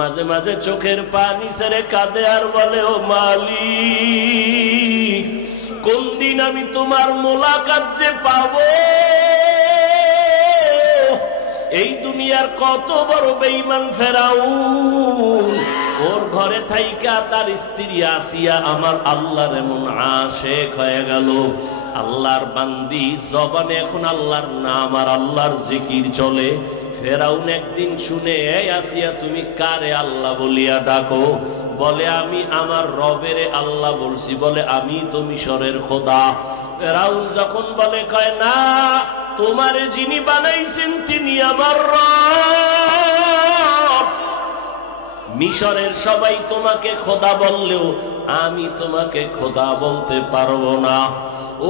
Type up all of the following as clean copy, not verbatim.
মাঝে মাঝে চোখের পানি ছেড়ে কাঁদে আর বলে, ও মালিক, কোন দিন আমি তোমার মোলাকাত যে পাবো? এই দুনিয়ার কত বড় বেঈমান ফেরাউন, ওর ঘরে থাইকা তার স্ত্রী আসিয়া আমার আল্লাহর এমন আশেক হয়ে গেল। আল্লাহর বান্দি জবানে এখন আল্লাহর নাম আর আল্লাহর জিকির চলে। ফেরাউন একদিন শুনে, এই আসিয়া তুমি কারে আল্লাহ বলিয়া ডাকো? বলে, আমি আমার রবেরে আল্লাহ বলছি। বলে, আমি তো মিশরের খোদা। ফেরাউন যখন বলে, কয় না, তোমারে যিনি বানাইছেন তিনি আমার রব। মিশরের সবাই তোমাকে খোদা বললেও আমি তোমাকে খোদা বলতে পারবো না।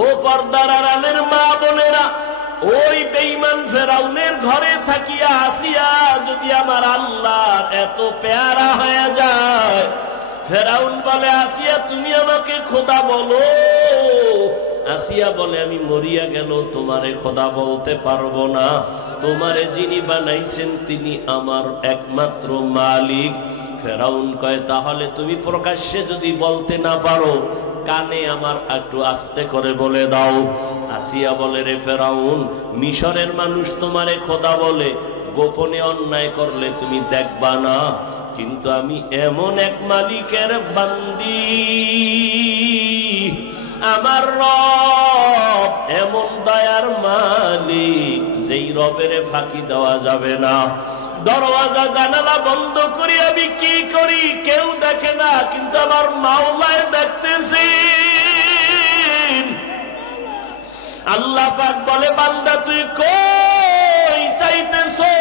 ও পর্দার আড়ালের মা বোনেরা, ওই বেঈমান ফেরাউনের ঘরে থাকিয়া আসিয়া যদি আমার আল্লাহর এত পেয়ারা হয়ে যায়, ফেরাউন বলে, আসিয়া তুমি আমাকে খোদা বলো। আসিয়া বলে, আমি মরিয়া গেল তোমারে খোদা বলতে পারবো না। তোমারে যিনি বানাইছেন তিনি আমার একমাত্র মালিক। ফেরাউন কয়, তাহলে তুমি প্রকাশ্যে যদি বলতে না পারো, কানে আমার একটু আস্তে করে বলে দাও। আসিয়া বলে, রে ফেরাউন, মিশরের মানুষ তোমারে খোদা বলে, গোপনে অন্যায় করলে তুমি দেখবা না, কিন্তু আমি এমন এক মালিকের বান্দি, আমার রব এমন দয়ার মালিক, যেই রবের ফাঁকি দেওয়া যাবে না। দরওয়াজা জানালা বন্ধ করি আমি কি করি কেউ দেখে না, কিন্তু আমার মাওলায় দেখতেছি। আল্লাহ পাক বলে, বান্দা তুই কই চাইতেছো?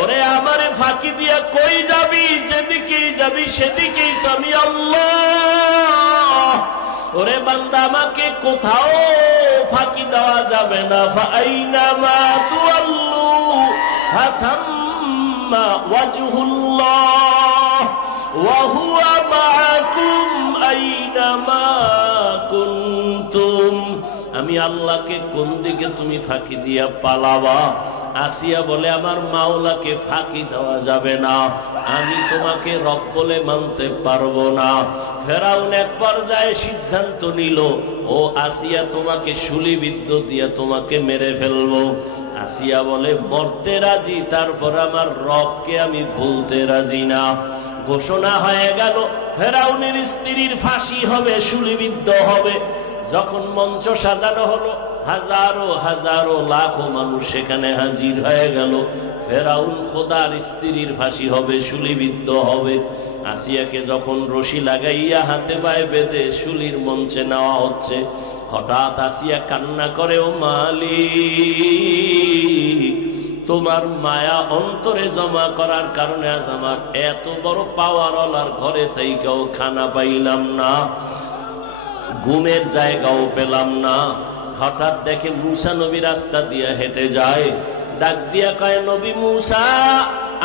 ওরে আমারে ফাঁকি দিয়া কই যাবি? যেদিকেই যাবি সেদিকেই তো আমি আল্লাহ। ওরে বান্দা, আমাকে কোথাও ফাঁকি দেওয়া যাবে না। ফাআইনামা তুওয়াল্লু ফাসাম্মা ওয়াজহুল্লাহ ওয়া হুয়া মাআকুম আইনামা কুনতুম। আমি আল্লাহকে কোন দিকে তুমি ফাঁকি দিয়া পালাবা? আসিয়া বলে, আমার মাওলাকে ফাঁকি দেওয়া যাবে না, আমি তোমাকে রব বলে মানতে পারবো না। ফেরাউন এক পর্যায়ে সিদ্ধান্ত নিল, ও আসিয়া, তোমাকে শুলিবিদ্ধ দিয়ে তোমাকে মেরে ফেলবো। আসিয়া বলে, মরতে রাজি, তারপর আমার রবকে আমি ভুলতে রাজি না। ঘোষণা হয়ে গেল, ফেরাউনের স্ত্রীর ফাঁসি হবে, শুলিবিদ্ধ হবে। যখন মঞ্চ সাজানো হলো, হাজারো হাজারো লাখো মানুষ সেখানে হাজির হয়ে গেল। ফেরাউন খোদার স্ত্রীর ফাঁসি হবে, শুলিবিদ্ধ হবে। আসিয়াকে যখন রশি লাগাইয়া হাতে পায়ে বেঁধে শুলির মঞ্চে নেওয়া হচ্ছে, হঠাৎ আসিয়া কান্না করে, ও মালিক, তোমার মায়া অন্তরে জমা করার কারণে আজ আমার এত বড় পাওয়ারওয়ালার ঘরে থেকেও খানা পাইলাম না, ঘুমের জায়গাও পেলাম না। হঠাৎ দেখে মুসা নবী রাস্তা দিয়ে হেঁটে যায়, ডাক দিয়া কয়, নবী মুসা,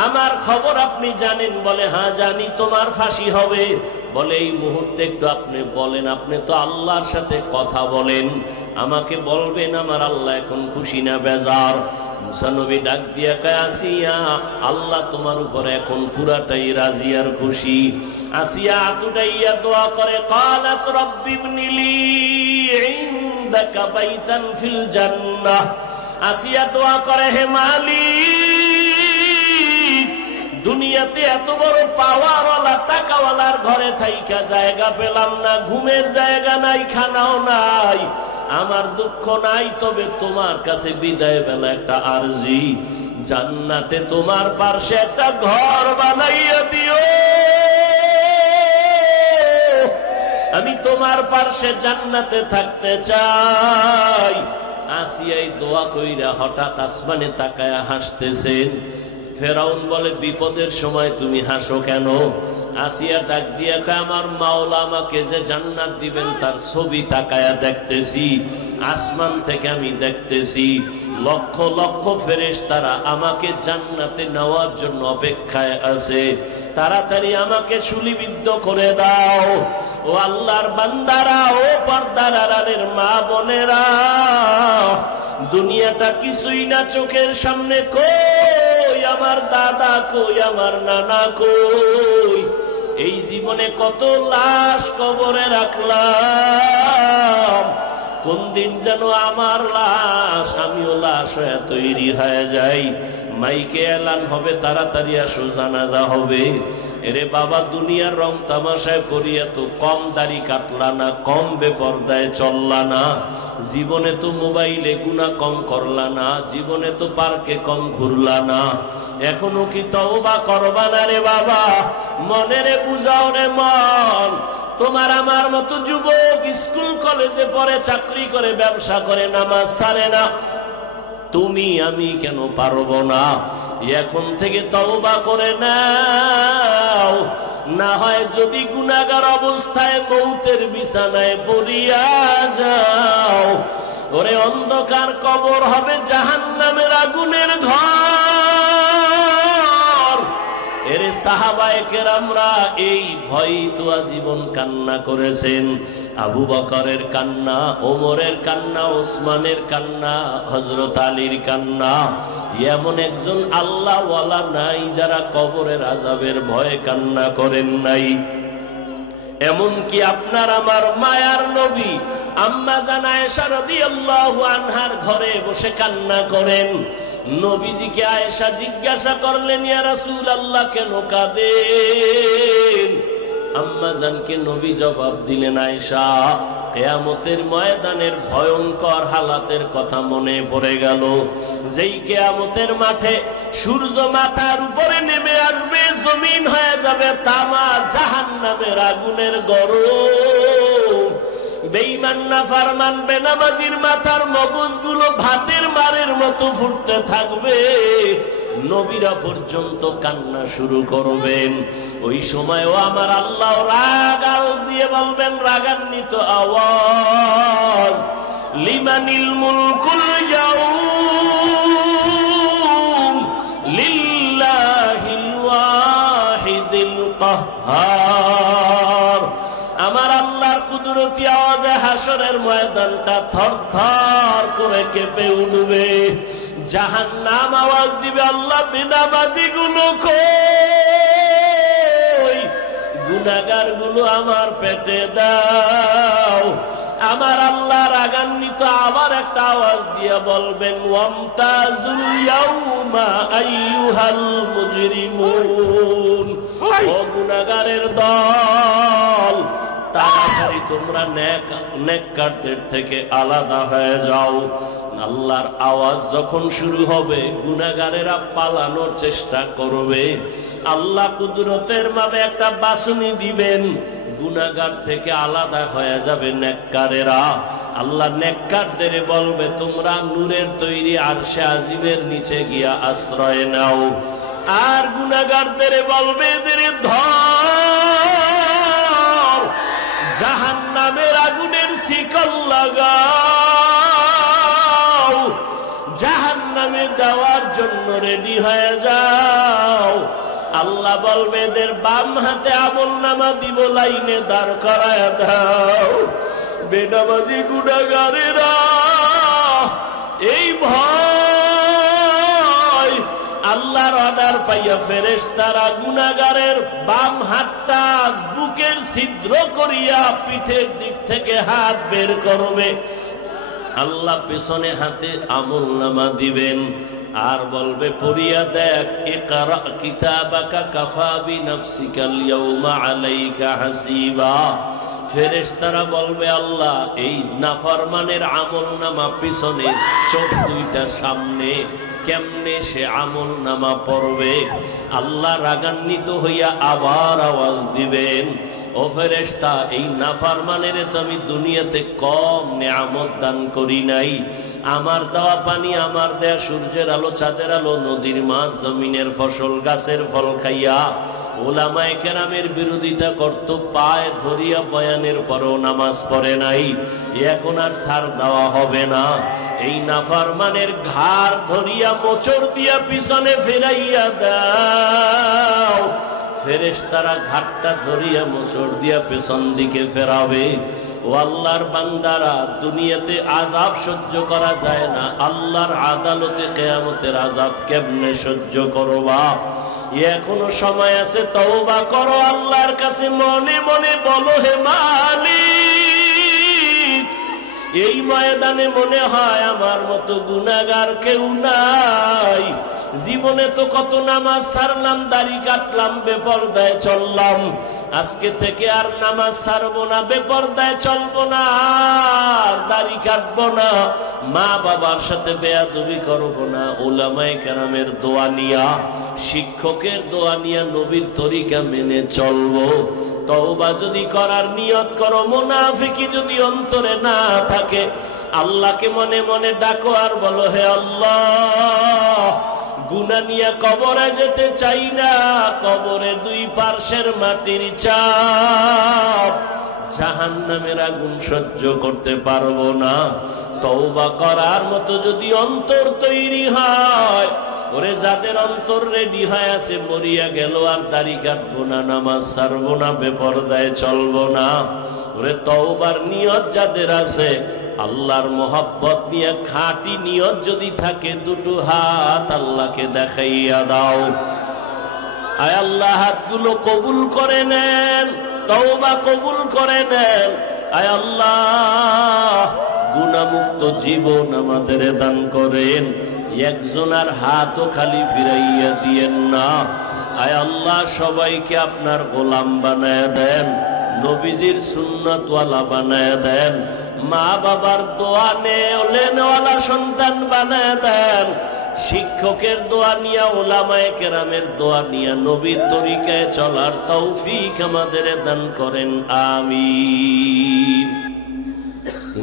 আমার খবর আপনি জানেন? বলে, হ্যাঁ জানি, তোমার ফাঁসি হবে। বলে, এই মুহূর্তে একটু আপনি বলেন, আপনি তো আল্লাহর সাথে কথা বলেন, আমাকে বলবেন আমার আল্লাহ এখন খুশি না বেজার? মুসা নবী ডাক দিয়া কয়, আসিয়া, আল্লাহ তোমার উপরে এখন পুরাটাই রাজি আর খুশি। আসিয়া আতুডাইয়া দোয়া করে, ক্বালাত রাব্বি ইবনিলি ইনদাকা বাইতান ফিল জান্নাহ। আসিয়া দোয়া করে, হে মালিক, দুনিয়াতে এত বড় পাওয়ারওয়ালা টাকাওয়ালার ঘরে থাইকা জায়গা পেলাম না, ঘুমের জায়গা নাই, খানাও নাই, আমার দুঃখ নাই, তবে তোমার কাছে বিদায় বেলা একটা আরজি, জান্নাতে তোমার পাশে একটা ঘর বানাইয়া দিও, আমি তোমার পাশে জান্নাতে থাকতে চাই। আসিয়াই দোয়া কইরা হঠাৎ আসমানে তাকায়া হাসতেছেন। ফেরাউন বলে, বিপদের সময় তুমি হাসো কেন? আসিয়া ডাক দিয়া কয়, আমার মাওলা আমাকে যে জান্নাত দিবেন তার ছবি তাকায়া দেখতেছি, আসমান থেকে আমি দেখতেছি লক্ষ লক্ষ ফেরেশতারা আমাকে জান্নাতে নেওয়ার জন্য অপেক্ষায় আছে, তাড়াতাড়ি আমাকে শুলিবিদ্ধ করে দাও। ও আল্লাহর বান্দারা, ও পর্দার আড়ালের মা বোনেরা, দুনিয়াটা কিছুই না চোখের সামনে, কই আমার দাদা কই, আমার নানা কই। এই জীবনে কত লাশ কবরে রাখলাম, কোন দিন যেন আমার লাশ, আমিও লাশ হয়ে তৈরি হয়ে যাই। মাইকে এলান হবে, তাড়াতাড়ি আসো, জানাজা হবে। এরে বাবা, দুনিয়ার রং তামাশায় পড়িয়া তো কম দাড়ি কাটলা না, কম বেপরদায় চললা না, জীবনে তো মোবাইলে গুনাহ কম করলা না, জীবনে তো পার্কে কম ঘুরলা না। এখনো কি তওবা করবা না রে বাবা? মনেরে বুঝাও রে মন। তোমার আমার মতো যুবক স্কুল কলেজে পড়ে, চাকরি করে, ব্যবসা করে, নামাজ ছাড়ে না, তুমি আমি কেন পারবো না? এখন থেকে তওবা করে নাও, না হয় যদি গুনাহগার অবস্থায় মৌতের বিছানায় পড়িয়া যাও, ওরে অন্ধকার কবর হবে জাহান্নামের আগুনের ঘর। এরে সাহাবায়ে কেরামরা এই ভয় তো আজীবন কান্না করেছেন। আবু বকরের কান্না, ওমরের কান্না, ওসমানের কান্না, হযরত আলীর কান্না। এমন একজন আল্লাহওয়ালা নাই যারা কবরের আযাবের ভয়ে কান্না করেন নাই। এমনকি আপনার আমার মায়ার নবী আম্মা জান আয়েশা রাদিয়াল্লাহু আনহার ঘরে বসে কান্না করেন। নবীজিকে আয়েশা জিজ্ঞাসা করলেন, ইয়া রাসূলুল্লাহ, কেন কাঁদেন? আম্মা জানকে নবী জবাব দিলেন, আয়েশা, কিয়ামতের ময়দানের ভয়ঙ্কর হালাতের কথা মনে পড়ে গেল। যেই কিয়ামতের মাঠে সূর্য মাথার উপরে নেমে আসবে, জমিন হয়ে যাবে তামা, জাহান্নামের আগুনের গরম। বেঈমান নাফরমান বেনামাজির মাথার মগজগুলো ভাতের মারের মতো ফুটতে থাকবে, নবীরা পর্যন্ত কান্না শুরু করবেন। ওই সময়ও আমার আল্লাহ রাগ আওয়াজ দিয়ে বলবেন, রাগান্বিত আওয়াজ, লিমানিল মুলকুল ইয়াউম লিল্লাহিল ওয়াহিদিল কাহ্হার। আমার আল্লাহর কুদরতি আওয়াজে হাসরের ময়দানটা থরথর করে কেঁপে উঠবে। জাহান্নাম আওয়াজ দিবে, আল্লাহ বেনামাজি গুলো কই, গুনাহগার গুলো আমার পেটে দাও। আমার আল্লাহ রাগান্বিত আবার একটা আওয়াজ দিয়ে বলবেন, ওয়ামতাজুল ইয়াউমা আইয়ুহাল মুজরিমুন, ও গুনাহগারের দল, তাড়াতাড়ি তোমরা নেককারদের থেকে আলাদা হয়ে যাও। আল্লাহর আওয়াজ যখন শুরু হবে, গুনাহগারেরা পালানোর চেষ্টা করবে। আল্লাহ কুদরতের ভাবে একটা বাছুনি দিবেন, গুনাহগার থেকে আলাদা হয়ে যাবে নেককারেরা। আল্লাহ নেককারদের বলবে, তোমরা নূরের তৈরি আরশে আজিমের নিচে গিয়া আশ্রয় নাও। আর গুনাহগারদের বলবে, এদের ধর, জাহান্নামের আগুনের শিকল লাগাও, জাহান্নামে দেওয়ার জন্য রেডি হয়ে যাও। আল্লাহ বলবে, এদের বাম হাতে আমলনামা দিব, লাইনে দাঁড় করায় দাও। বেনামাজি গুনাহগারেরা এই ভয় আল্লাহর অর্ডার পাইয়া ফেরেশতারা গুনাহগারের বাম হাতটা বুকের ছিদ্র করিয়া পিঠের দিক থেকে হাত বের করবে। আল্লাহ পেছনে হাতে আমলনামা দিবেন আর বলবে, পড়িয়া দেখ, ইকরা কিতাবাকা কাফা বিনাফসিকাল ইয়াউমা আলাইকা হাসিবা। ফেরেশতারা বলবে, আল্লাহ এই নাফরমানের আমলনামা পিছনে, চোখ দুইটা সামনে, কেমনে সে আমলনামা পড়বে? আল্লাহ রাগান্বিত হইয়া আবার আওয়াজ দিবেন, ও ফেরেশতা, এই নাফরমানের তো আমি দুনিয়াতে কম নিয়ামত দান করি নাই। আমার দেওয়া পানি, আমার দেয়া সূর্যের আলো, চাঁদের আলো, নদীর মাছ, জমিনের ফসল, গাছের ফল খাইয়া ওলামায়ে কেরামের বিরোধিতা করত, পায়ে ধরিয়া বয়ানের পরও নামাজ পড়ে নাই। এখন আর ছাড় দেওয়া হবে না। এই নাফরমানের ঘাড় ধরিয়া মোচড় দিয়া পিছনে ফেরাইয়া দাও। ফেরেশতারা ঘাটটা ধরিয়া মোচড় দিয়া পেছন দিকে ফেরাবে। ও আল্লাহর বান্দারা, দুনিয়াতে আযাব সহ্য করা যায় না, আল্লাহর আদালতে কিয়ামতের আযাব কেমনে সহ্য করবা? এখনো সময় আছে, তওবা করো, আল্লাহর কাছে মনে মনে বলো, হে মালিক, এই ময়দানে মনে হয় আমার মতো গুনাহগার কেউ নাই। জীবনে তো কত নামাজ ছাড়লাম, দাড়ি কাটলাম, বেপরদায় চললাম, আজকে থেকে আর নামাজ ছাড়বো না, বেপরদায় চলবো না, আর দাড়ি কাটবো না, মা বাবার সাথে বেয়াদবি করবো না, উলামায়ে কেরামের দোয়া নিয়া, শিক্ষকের দোয়া নিয়া নবীর তরিকা মেনে চলবো। তওবা যদি করার নিয়ত করো, মুনাফিকি যদি অন্তরে না থাকে, আল্লাহকে মনে মনে ডাকো আর বলো, হে আল্লাহ, গুনাহ নিয়ে কবরে যেতে চাই না, কবরে দুই পার্শ্বের মাটির চাপ, জাহান্নামের আগুন সহ্য করতে পারবো না। তওবা করার মতো যদি অন্তর তৈরি হয়, ওরে যাদের অন্তর রেডি হয়ে আছে, মরিয়া গেল আর দাড়ি কাটবো না, নামাজ ছাড়বো না, বেপরদায় চলবো না, ওরে তওবার নিয়ত যাদের আছে, আল্লাহর মোহাব্বত নিয়ে খাঁটি নিয়ত যদি থাকে, দুটো হাত আল্লাহকে দেখাইয়া দাও। আয় আল্লাহ, হাতগুলো কবুল করে নেন, তওবা কবুল করে নেন। আয় আল্লাহ, গুনাহমুক্ত জীবন আমাদের দান করেন, একজনের হাতও খালি ফিরাইয়া দিয়েন না। আয় আল্লাহ, সবাইকে আপনার গোলাম বানায় দেন, নবীজির সুন্নতওয়ালা বানায় দেন, মা বাবার দোয়া নেওয়ালা সন্তান বানায় দেন, শিক্ষকের দোয়া নিয়া, উলামায়ে কেরামের দোয়া নিয়া নবীর তরিকায় চলার তৌফিক আমাদের দান করেন, আমিন।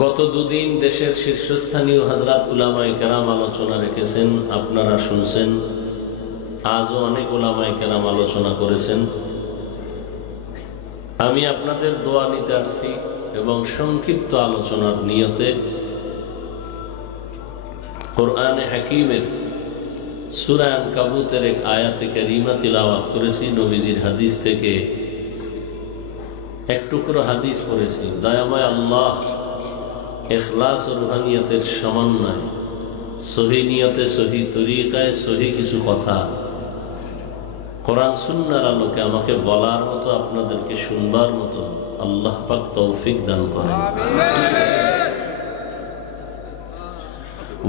গত দুদিন দেশের শীর্ষস্থানীয় হযরত উলামায়ে কেরাম আলোচনা রেখেছেন, আপনারা শুনছেন। আজও অনেক উলামায়ে কেরাম আলোচনা করেছেন। আমি আপনাদের দোয়া নিতে আসছি এবং সংক্ষিপ্ত আলোচনার নিয়তে কোরআনে হাকিমের সূরা আনকাবুতের এক আয়াতে কারিমা তিলাওয়াত করেছি, নবীজির হাদিস থেকে এক টুকরো হাদিস পড়েছি। দয়াময় আল্লাহ ইখলাস ও রুহানিয়তের সমন্বয়, সহি নিয়তে, সহি তরিকায়, সহি কিছু কথা কোরআন সুন্নাহর আলোকে আমাকে বলার মতো, আপনাদেরকে শুনবার মতো আল্লাহ পাক তৌফিক দান করেন।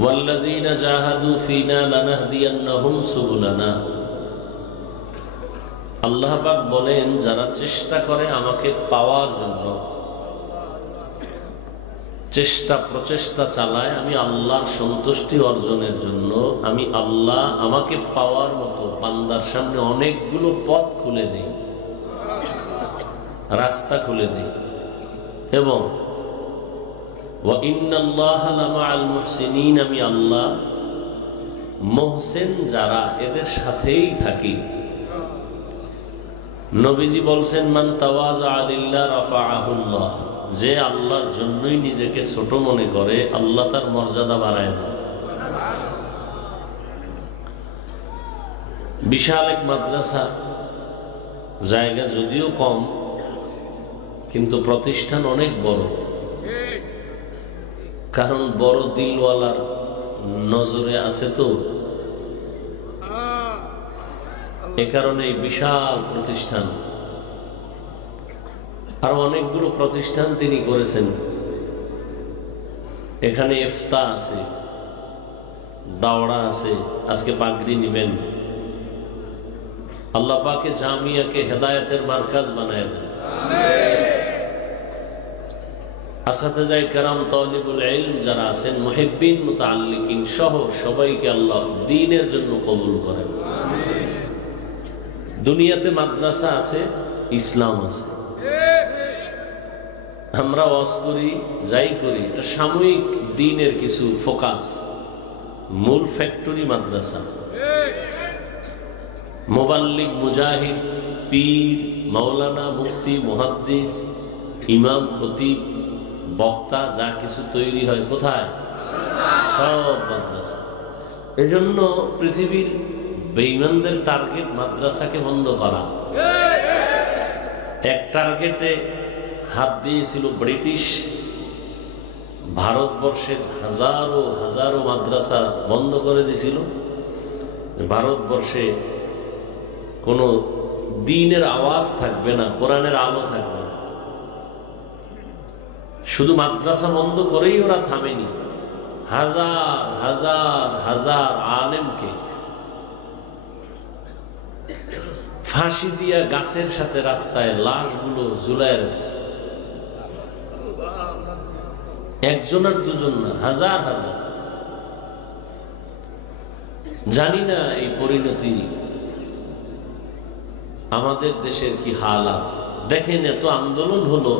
ওয়াল্লাযীনা জাহাদু ফীনা লানাহদিয়ান্নাহুম সুবুলানা। আল্লাহ পাক বলেন, যারা চেষ্টা করে আমাকে পাওয়ার জন্য, প্রচেষ্টা চালায় আমি আল্লাহর সন্তুষ্টি অর্জনের জন্য, আমি আল্লাহ আমাকে পাওয়ার মতো বান্দার সামনে অনেকগুলো পথ খুলে দেই, রাস্তা খুলে দেই। এবং ওয়া ইন্নাল্লাহা লামাআল মুহসিনিন, আমি আল্লাহ মুহসিন যারা, এদের সাথেই থাকি। নবীজি বলছেন, মান তাওয়াযা লিল্লাহ রাফাআহুল্লাহ, যে আল্লাহর জন্যই নিজেকে ছোট মনে করে, আল্লাহ তার মর্যাদা বাড়ায় দেন। বিশাল এক মাদ্রাসা, জায়গা যদিও কম, কিন্তু প্রতিষ্ঠান অনেক বড়, কারণ বড় দিলওয়ালার নজরে আছে তো, এ কারণে বিশাল প্রতিষ্ঠান। আর অনেকগুলো প্রতিষ্ঠান তিনি করেছেন। এখানে ইফতা আছে, দাওড়া আছে, আজকে পাগড়ি নিবেন। আল্লাহ পাকে জামিয়াকে হেদায়েতের মারকাজ বানায় দেন। আসাতেজায়ে কেরাম, তালিবুল ইলম যারা আছেন, মুহিব্বিন, মুতাআল্লিকিন সহ সবাইকে আল্লাহ দ্বীনের জন্য কবুল করেন। দুনিয়াতে মাদ্রাসা আছে, ইসলাম আছে। আমরা ওয়াজ করি, যাই করি, এটা সাময়িক দ্বীনের কিছু ফোকাস, মূল ফ্যাক্টরি মাদ্রাসা। মুবাল্লিগ, মুজাহিদ, পীর, মাওলানা, মুফতি, মুহাদ্দিস, ইমাম, খতিব, বক্তা, যা কিছু তৈরি হয় কোথায়? সব মাদ্রাসা। এজন্য পৃথিবীর বেঈমানদের টার্গেট মাদ্রাসাকে বন্ধ করা। এক টার্গেটে হাত দিয়েছিল ব্রিটিশ। ভারতবর্ষের হাজারো হাজারো মাদ্রাসা বন্ধ করে দিয়েছিল। ভারতবর্ষে কোনো দ্বীনের আওয়াজ থাকবে না, কোরআনের আলো থাকবে না। শুধু মাদ্রাসা বন্ধ করেই ওরা থামেনি, হাজার হাজার হাজার আলেমকে ফাঁসি দিয়া গাছের সাথে রাস্তায় লাশগুলো ঝুলায় রাখছে। একজন আর দুজন না, হাজার হাজার। জানি না এই পরিণতি আমাদের দেশের কি হালাত। দেখেন, এত আন্দোলন হলো,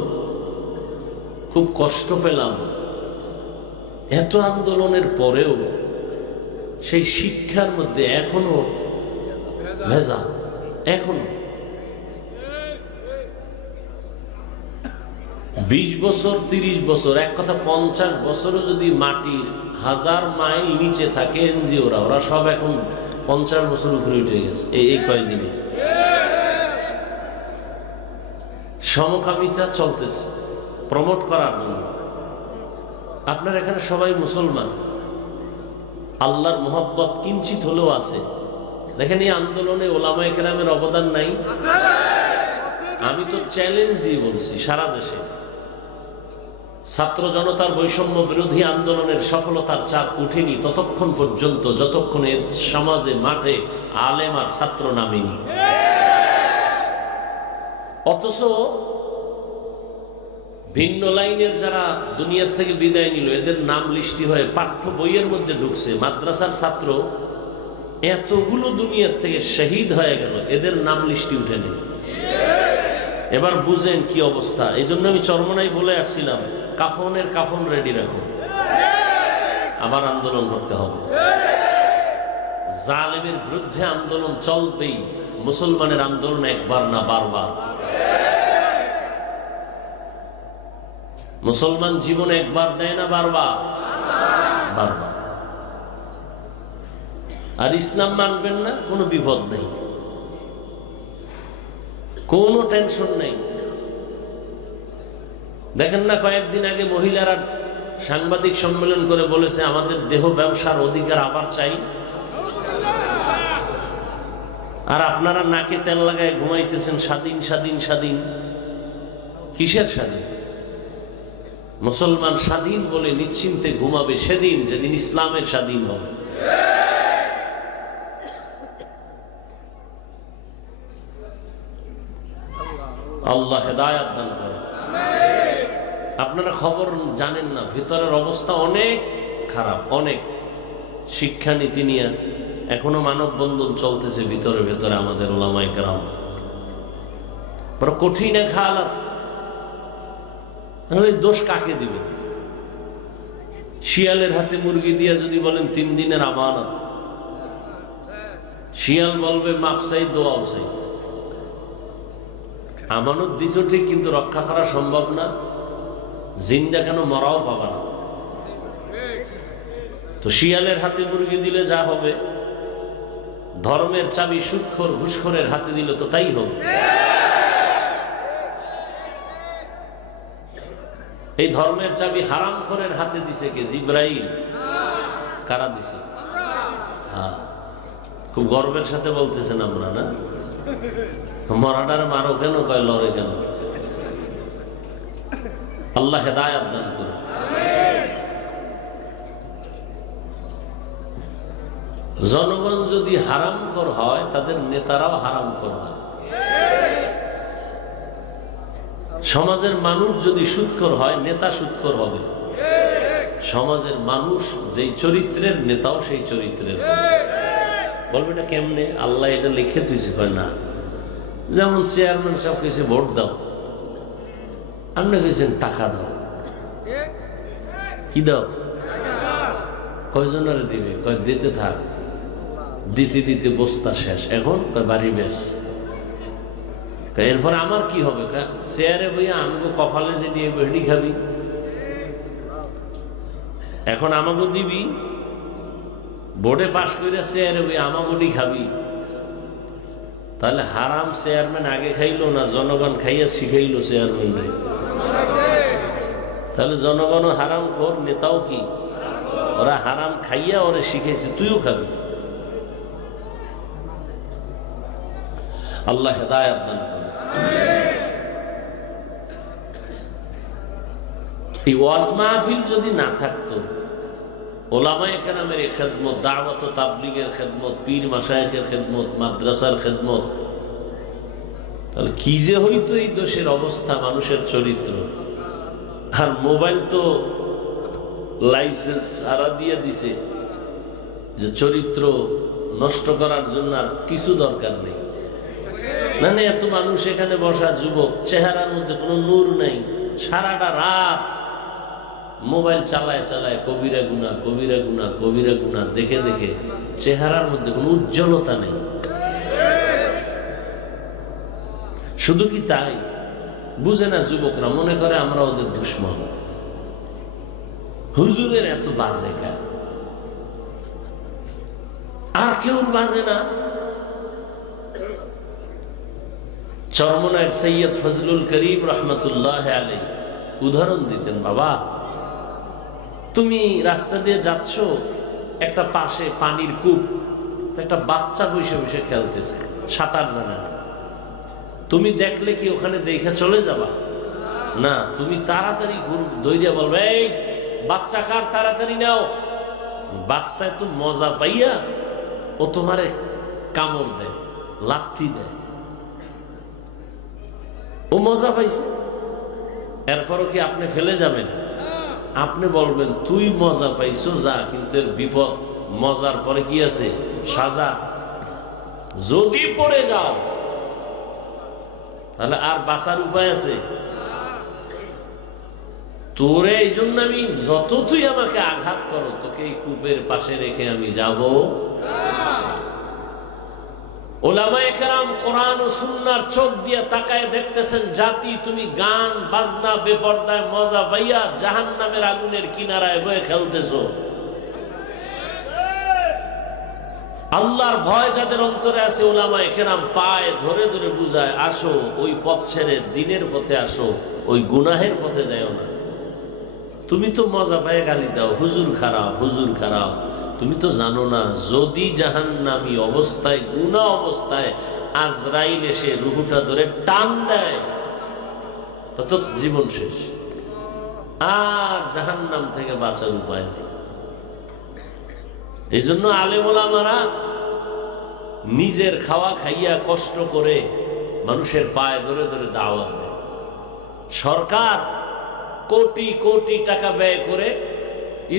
খুব কষ্ট পেলাম। এত আন্দোলনের পরেও সেই শিক্ষার মধ্যে এখনো ভেজা। এখনো 20 বছর 30 বছর, এক কথা 50 বছরও যদি মাটির 1000 মাইল নিচে থাকে এনজিওরা, ওরা সব এখন 50 বছর উপরে উঠে গেছে এই কয়েকদিনে। সমকামিতা চলতেছে প্রমোট করার জন্য। আপনার এখানে সবাই মুসলমান, আল্লাহর মোহব্বত কিঞ্চিত হলেও আছে। দেখেন, এই আন্দোলনে ওলামায়ে কেরামের অবদান নাই? আমি তো চ্যালেঞ্জ দিয়ে বলছি, সারা দেশে ছাত্র জনতার বৈষম্য বিরোধী আন্দোলনের সফলতার চাঁদ উঠেনি ততক্ষণ পর্যন্ত, যতক্ষণ এর সমাজে মাঠে আলেম আর ছাত্র নামেনি। অথচ ভিন্ন লাইনের যারা দুনিয়ার থেকে বিদায় নিল, এদের নাম লিস্টি হয়ে পাঠ্য বইয়ের মধ্যে ঢুকছে। মাদ্রাসার ছাত্র এতগুলো দুনিয়ার থেকে শহীদ হয়ে গেল, এদের নাম লিস্টি উঠে নেই। এবার বুঝেন কি অবস্থা। এই জন্য আমি চরমনাই বলে আসছিলাম, কাফনের কাফন রেডি রাখো, আবার আন্দোলন করতে হবে। জালেমের বিরুদ্ধে আন্দোলন চলবেই। মুসলমানের আন্দোলন একবার না, বারবার। মুসলমান জীবন একবার দেয় না, বারবার বারবার। আর ইসলাম মানবেন না, কোনো বিপদ নেই, কোনো টেনশন নেই। দেখেন না, কয়েকদিন আগে মহিলারা সাংবাদিক সম্মেলন করে বলেছে, আমাদের দেহ ব্যবসার অধিকার আবার চাই। আর আপনারা নাকে তেল লাগায় ঘুমাইতেছেন স্বাধীন স্বাধীন স্বাধীন। কিসের স্বাধীন? মুসলমান স্বাধীন বলে নিশ্চিন্তে ঘুমাবে সেদিন, যেদিন ইসলামের স্বাধীন হবে। আল্লাহ হেদায়েত দান করে। আপনারা খবর জানেন না, ভিতরের অবস্থা অনেক খারাপ, অনেক। শিক্ষানীতি নিয়ে এখনো মানববন্ধন চলতেছে ভিতরে ভেতরে আমাদের ওলামায়ে কেরাম। বড় কঠিন এক হালাত। দোষ কাকে দিবে? শিয়ালের হাতে মুরগি দিয়ে যদি বলেন 3 দিনের আমানত, শিয়াল বলবে মাপ চাই, দোয়াও চাই। আমানত দিছো ঠিক, কিন্তু রক্ষা করা সম্ভব না। জিন্দা কেন, মরাও পাবা না। তো শিয়ালের হাতে মুরগি দিলে যা হবে, ধর্মের চাবি সুদখোর ঘুষখোরের হাতে দিলে তো তাই হবে। এই ধর্মের চাবি হারামখোরের হাতে দিছে কে? জিব্রাইল। কারা দিছে? হ্যাঁ, খুব গর্বের সাথে বলতেছেন আমরা, না? মরাটার মারো কেন, কয় লড়ে কেন? আল্লাহ হেদায়েত দান করে। জনগণ যদি হারামখোর হয়, তাদের নেতারাও হারামখোর হয়। সমাজের মানুষ যদি সুদখোর হয়, নেতা সুদখোর হবে। সমাজের মানুষ যেই চরিত্রের, নেতাও সেই চরিত্রের। বলবে এটা কেমনে? আল্লাহ এটা লিখে দিয়েছে। কয় না, যেমন চেয়ারম্যান সব কিছু ভোট দাও, আপনি কেছেন টাকা দাও। কি দাও? কয়জনের দিবে? কয় দিতে থাক। দিতে দিতে বস্তা শেষ, এখন কয় বাড়ি বেশ। এরপরে আমার কি হবে? চেয়ারে বইয়া আমাকে কপালে যে নিয়ে বেড়ি খাবি, এখন আমাকে দিবি। বোর্ডে পাশ করে চেয়ারে বইয়া আমাকে খাবি। তাহলে হারাম চেয়ারম্যান আগে খাইলো না জনগণ খাইয়া শিখাইলো চেয়ারম্যান রে? তাহলে জনগণ হারাম খোর, নেতাও কি ওরা হারাম খাইয়া ওরে শিখেছে, তুইও খাবি। আল্লাহ হেদায়েত দান করুন। এই ওয়াজ মাহফিল যদি না থাকতো, ওলামায়ে কেরামের এই খেদমত, দাওয়াত ও তাবলীগের খেদমত, পীর মাশায়েখের খেদমত, মাদ্রাসার খেদমত, তাহলে কি যে হইতো এই দেশের অবস্থা, মানুষের চরিত্র। আর মোবাইল তো লাইসেন্স সারা দিয়ে দিছে যে চরিত্র নষ্ট করার জন্য আর কিছু দরকার নেই। মানে এত মানুষ এখানে বসা, যুবক, চেহারার মধ্যে কোনো নূর নেই, সারাটা রাত মোবাইল চালায় চালায় কবিরা গুনাহ, কবিরা গুনাহ, কবিরা গুনাহ দেখে দেখে চেহারার মধ্যে কোনো উজ্জ্বলতা নেই। শুধু কি তাই, বুঝে না যুবকরা, মনে করে আমরা ওদের দুশ্মন। হুজুরের এত বাজে গায়, আর কেউ বাজে না। চরমনায় সৈয়দ ফজলুল করিম রহমতুল্লাহ আলাইহি উদাহরণ দিতেন, বাবা তুমি রাস্তা দিয়ে যাচ্ছ, একটা পাশে পানির কূপ, একটা বাচ্চা বসে বসে খেলতেছে, সাঁতার জানে না। তুমি দেখলে কি ওখানে দেখে চলে যাবা? না, তুমি তাড়াতাড়ি দৌড়িয়া বলবে, এই বাচ্চা কার, তাড়াতাড়ি নাও। বাচ্চা তো মজা পাইয়া ও তোমারে কামড় দেয়, লাথি দেয়, ও মজা পাইছে। এরপরও কি আপনি ফেলে যাবেন? আপনি বলবেন তুই মজা পাইছো, যা, কিন্তু এর বিপদ, মজার পরে কি আছে? সাজা। যদি পড়ে যাও তাহলে আর বাঁচার উপায় আছে? তোরে এই জন্য আমি, যত তুই আমাকে আঘাত করো, তোকে এই কূপের পাশে রেখে আমি যাব। ওলামায়ে কেরাম কোরআন ও সুন্নাহর চোখ দিয়ে তাকায় দেখতেছেন, জাতি তুমি গান বাজনা বেপরদায় মজা পাইয়া জাহান্নামের আগুনের কিনারায় বয়ে খেলতেছো। আল্লাহর ভয় যাদের অন্তরে আছে, ওলামায়ে কেরাম পায়ে ধরে ধরে বুঝায়, আসো ওই পথ ছেড়ে দিনের পথে আসো, ওই গুনাহের পথে যাও না। তুমি তো মজা পায়ে গালি দাও, হুজুর খারাপ, হুজুর খারাপ। তুমি তো জানো না, যদি জাহান্নামী অবস্থায়, গুনাহ অবস্থায় আজরাইল এসে রুহুটা ধরে টান দেয়, তত জীবন শেষ, আর জাহান্নাম থেকে বাঁচার উপায় নেই। এই জন্য আলেম ওলামারা নিজের খাওয়া খাইয়া কষ্ট করে মানুষের পায়ে ধরে ধরে দাওয়াত দেয়। সরকার কোটি কোটি টাকা ব্যয় করে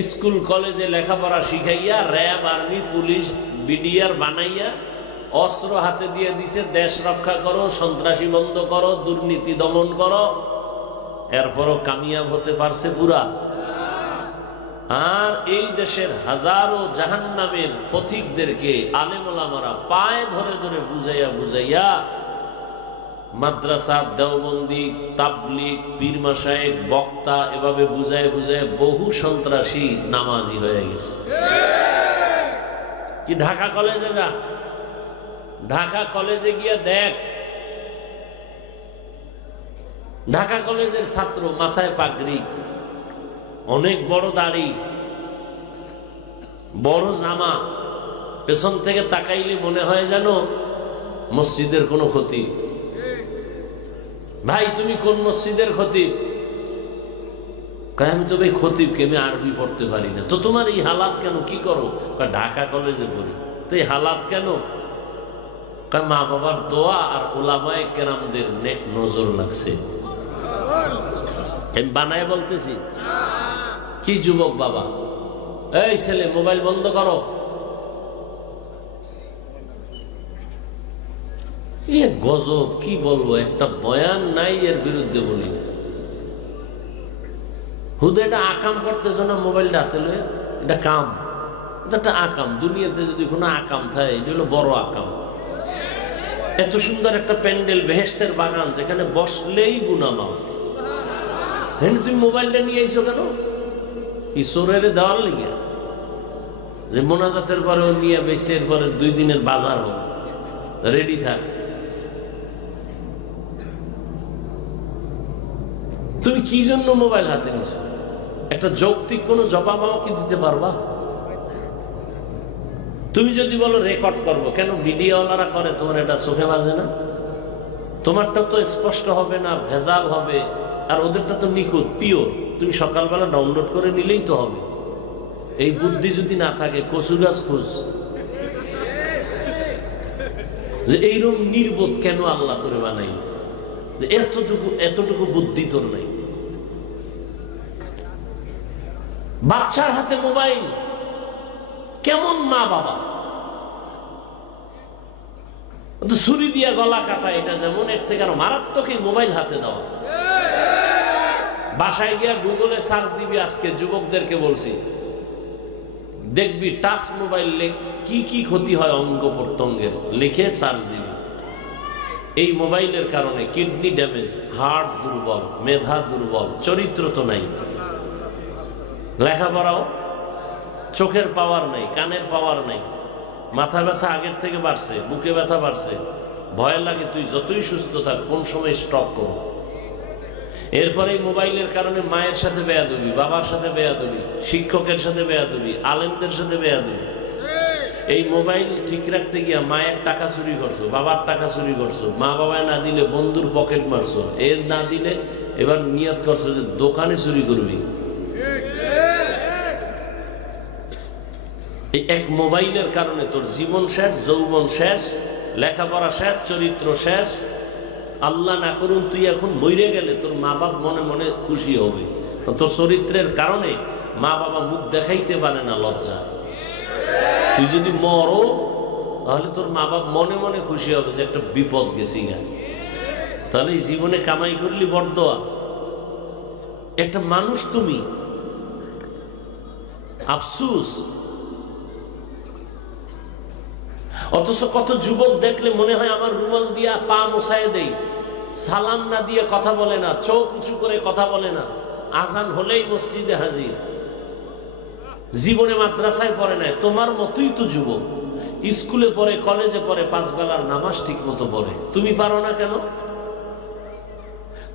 স্কুল কলেজে লেখাপড়া শিখাইয়া, র্যাব, আর্মি, পুলিশ, বিডিআর বানাইয়া অস্ত্র হাতে দিয়ে দিছে, দেশ রক্ষা করো, সন্ত্রাসী বন্ধ করো, দুর্নীতি দমন করো। এরপরও কামিয়াব হতে পারছে পুরা? আর এই দেশের হাজারো জাহান্নামের পথিকদেরকে আলেম ওলামারা পায়ে ধরে ধরে বুঝাইয়া বুঝাইয়া মাদ্রাসা, দেওবন্দি, তাবলীগ, পীর মাশায়েখ, বক্তা, এভাবে বুঝায় বুঝায় বহু সন্ত্রাসী নামাজি হয়ে গেছে। কি ঢাকা কলেজে যা, ঢাকা কলেজে গিয়া দেখ, ঢাকা কলেজের ছাত্র, মাথায় পাগড়ি, অনেক বড় দাড়ি, বড় জামা, পেছন থেকে তাকাইলে মনে হয় যেন মসজিদের কোনো খতিব। ভাই তুমি কোন মসজিদের খতিব? আমি তো ভাই খতিবকে, আমি আরবি পড়তে পারি না। তো তোমার এই হালাত কেন, কি করো? ঢাকা কলেজে পড়ি। তো এই হালাত কেন? মা বাবার দোয়া আর ওলামায়ে কেরামদের নেক নজর লাগছে। আমি বানায় বলতেছি। কি যুবক বাবা, এই ছেলে মোবাইল বন্ধ করো। এ গজব, কি বলবো, একটা বয়ান নাই এর বিরুদ্ধে বলি না। হুদা এটা আকাম করতেছ না, মোবাইলটা হাতে লয়ে, এটা কাম, এটা একটা আকাম। দুনিয়াতে যদি কোনো আকাম থাকে, এটা হলো বড় আকাম। এত সুন্দর একটা প্যান্ডেল, বেহেশতের বাগান, যেখানে বসলেই গুনাহ মাফ। হ্যাঁ, তুমি মোবাইলটা নিয়ে আইছো কেন? ঈশ্বরের দেওয়ার লিগে যে মোনাজাতের পরে ও নিয়ে বেশি, এরপরে 2 দিনের বাজার হবে, রেডি থাক। তুমি কি জন্য মোবাইল হাতে নিছো? একটা যৌক্তিক কোনো জবাব আমাকে দিতে পারবা? তুমি যদি বলো রেকর্ড করব, কেন মিডিয়াওয়ালারা করে, তোমার এটা চোখে বাজে না? তোমারটা তো স্পষ্ট হবে না, ভেজাল হবে, আর ওদেরটা তো নিখুঁত পিওর। তুমি সকালবেলা ডাউনলোড করে নিলেই তো হবে। এই বুদ্ধি যদি না থাকে, কচু গাছ খুঁজ। যে এইরকম নির্বোধ কেন আল্লাহ তোরে বানাই, যে এতটুকু বুদ্ধি তোর নাই। বাচ্চার হাতে মোবাইল, কেমন মা বাবা! ছুরি দিয়া গলা কাটা, এটা যেমন, এর থেকে আরো মারাত্মক এই মোবাইল হাতে দেওয়া। বাসায় গিয়া গুগলে সার্চ দিবি, আজকে যুবকদেরকে বলছি, দেখবি টাচ মোবাইল কি কি ক্ষতি হয় অঙ্গ প্রত্যঙ্গের, লিখে সার্চ দিবি। এই মোবাইলের কারণে কিডনি ড্যামেজ, হার্ট দুর্বল, মেধা দুর্বল, চরিত্র তো নাই, লেখাপড়াও, চোখের পাওয়ার নাই, কানের পাওয়ার নাই, মাথা ব্যথা আগের থেকে বাড়ছে, বুকে ব্যথা বাড়ছে, ভয় লাগে তুই যতই সুস্থ থাক কোন সময় স্ট্রোক করো। এরপরে এই মোবাইলের কারণে মায়ের সাথে বেয়াদবি, বাবার সাথে বেয়াদবি, শিক্ষকের সাথে বেয়াদবি, আলেমদের সাথে বেয়াদবি। এই মোবাইল ঠিক রাখতে গিয়া মায়ের টাকা চুরি করছো, বাবার টাকা চুরি করছো, মা বাবায় না দিলে বন্ধুর পকেট মারছো, এর না দিলে এবার নিয়ত করছো যে দোকানে চুরি করবি। এই এক মোবাইলের কারণে তোর জীবন শেষ, যৌবন শেষ, লেখাপড়া শেষ, চরিত্র শেষ। আল্লাহ না করুন তুই এখন মরে গেলে তোর মা বাপ মনে মনে খুশি হবে, তোর চরিত্রের কারণে মা বাবা মুখ দেখাইতে পারে না, লজ্জা। তুই যদি মরো তাহলে তোর মা বাপ মনে মনে খুশি হবে যে একটা বিপদ গেছি গা। তাহলে এই জীবনে কামাই করলি বরদোয়া, একটা মানুষ তুমি, আফসুস। অথচ কত যুবক দেখলে মনে হয় আমার রুমাল দিয়া পা মোছায় দেই, সালাম না দিয়ে কথা বলে না, চোখ উঁচু করে কথা বলে না, আজান হলেই মসজিদে হাজির, জীবনে মাদ্রাসায় পড়ে নাই। তোমার মতোই তো যুবক, স্কুলে পড়ে, কলেজে পড়ে, 5 বেলার নামাজ ঠিক মতো পড়ে, তুমি পারো না কেন?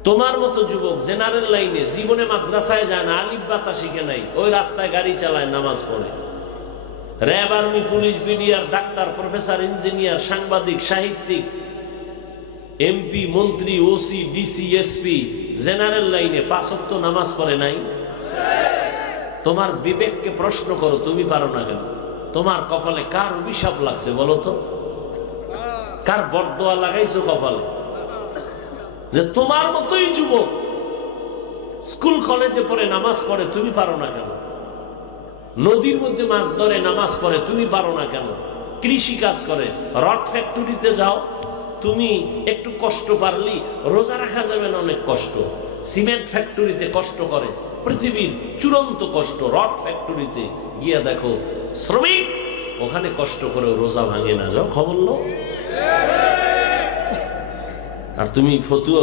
তোমার মতো যুবক জেনারেল লাইনে, জীবনে মাদ্রাসায় যায় না, আলিফ বাতা শিখে নাই, ওই রাস্তায় গাড়ি চালায়, নামাজ পড়ে। RAB, army, police, BDR, doctor, professor, engineer, সাংবাদিক, সাহিত্যিক, এমপি, মন্ত্রী, ওসি, ডিসি, এসপি, জেনারেল লাইনে 5 ওয়াক্ত নামাজ পড়ে নাই। তোমার বিবেককে প্রশ্ন করো, তুমি পারো না কেন? তোমার কপালে কার অভিশাপ লাগছে বলো তো? কার বরদোয়া লাগাইছো কপালে যে তোমার মতোই যুবক স্কুল কলেজে পড়ে, নামাজ পড়ে, তুমি পারো না কেন? নদীর মধ্যে মাছ ধরে, নামাজ পড়ে, তুমি পারো না কেন? কৃষি কাজ করে, রড ফ্যাক্টরিতে যাও, তুমি একটু কষ্ট পারলি, রোজা রাখা যাবে না, অনেক কষ্ট। সিমেন্ট ফ্যাক্টরিতে কষ্ট করে, পৃথিবীর চূড়ান্ত কষ্ট, রড ফ্যাক্টরিতে গিয়া দেখো শ্রমিক ওখানে কষ্ট করে রোজা ভাঙে না, যাও খবর লো। আর তুমি ফতুয়া